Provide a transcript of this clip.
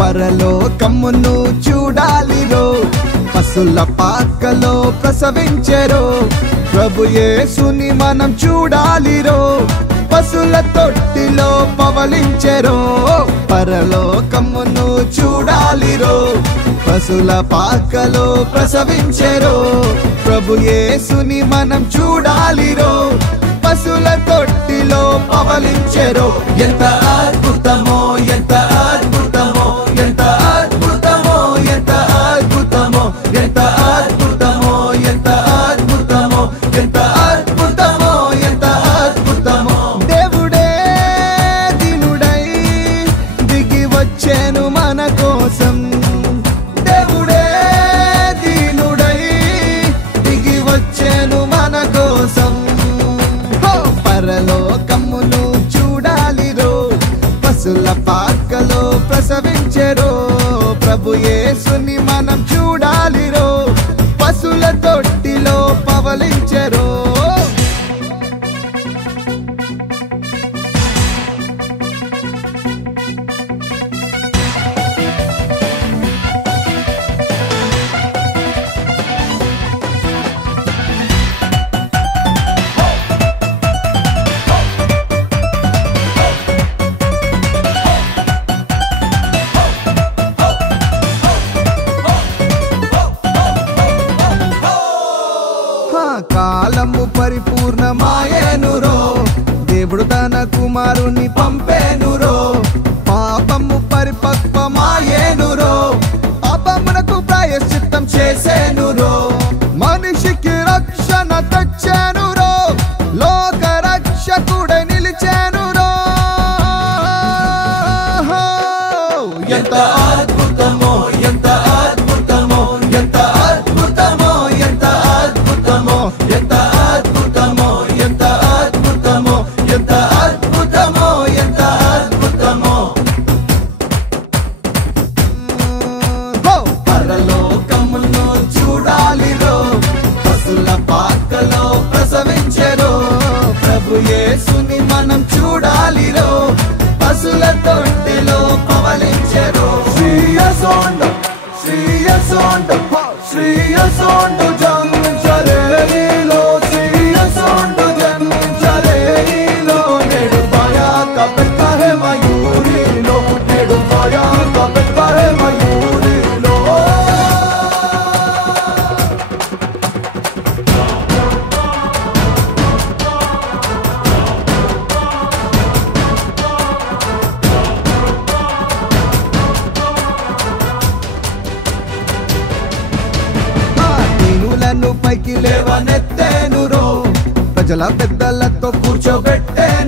పరలోకమును చూడాలిరో, పశుల పాకలో ప్రసవించెరో. ప్రభు యేసుని మనం చూడాలిరో, పశుల తొట్టిలో పవలించెరో. పరలోకమును చూడాలిరో, పశుల పాకలో ప్రసవించెరో. ప్రభు యేసుని మనం చూడాలిరో, పశుల తొట్టిలో పవలించెరో. ఎంత అద్భుతమో, ఎంత అద్భుతమో, ఎంత అద్భుతమో, ఎంత అద్భుతమో, ఎంత అద్భుతమో, ఎంత అద్భుతమో, ఎంత అద్భుతమో, ఎంత అద్భుతమో. దేవుడే దీనుడై దిగి వచ్చెను మన కోసం. దేవుడే దీనుడై దిగి వచ్చెను మన కోసం. పరలోకమును చూడాలిరో, పశుల పాకలో ప్రసవించెరో. ప్రభు యేసుని మనం చూడాలిరో, పశుల తొట్టిలో పవలించెరో. కాలము పరిపూర్ణమాయేనురో, దేవుడు తన కుమారుని పంపేనురో. పాపము పరిపక్వమాయేనురో, పాపమునకు ప్రాయశ్చిత్తం చేసేనురో. మనిషికి రక్షణ తెచ్చేనురో, లోక రక్షకుడే నిలిచేనురో. ఎంత అద్భుతమో, ఎంత అద్భుతమో, ఎంత అద్భుతమో, ఎంత అద్భుతమో, ఎంత అద్భుతమో, ఎంత అద్భుతమో, ఎంత అద్భుతమో, ఎంత అద్భుతమో. పరలోకమును చూడాలిరో, పశుల పాకలో ప్రసవించెరో. ప్రభు యేసుని మనం చూడాలిరో, పశుల తొట్టిలో పవలించెరో. శ్రీయసోండు, శ్రీయసోండు, శ్రీయసోండు జన్మించలేలో, శ్రీయసోండు జన్మించలేలో. నేడు భయాక పెట్టే మయూరిలో, నేడు భయాక పెట్టే మయూరిలో. దీనులను పైకి లేవనెత్తేనురో, ప్రజల పెద్దలతో కూర్చోబెట్టేను.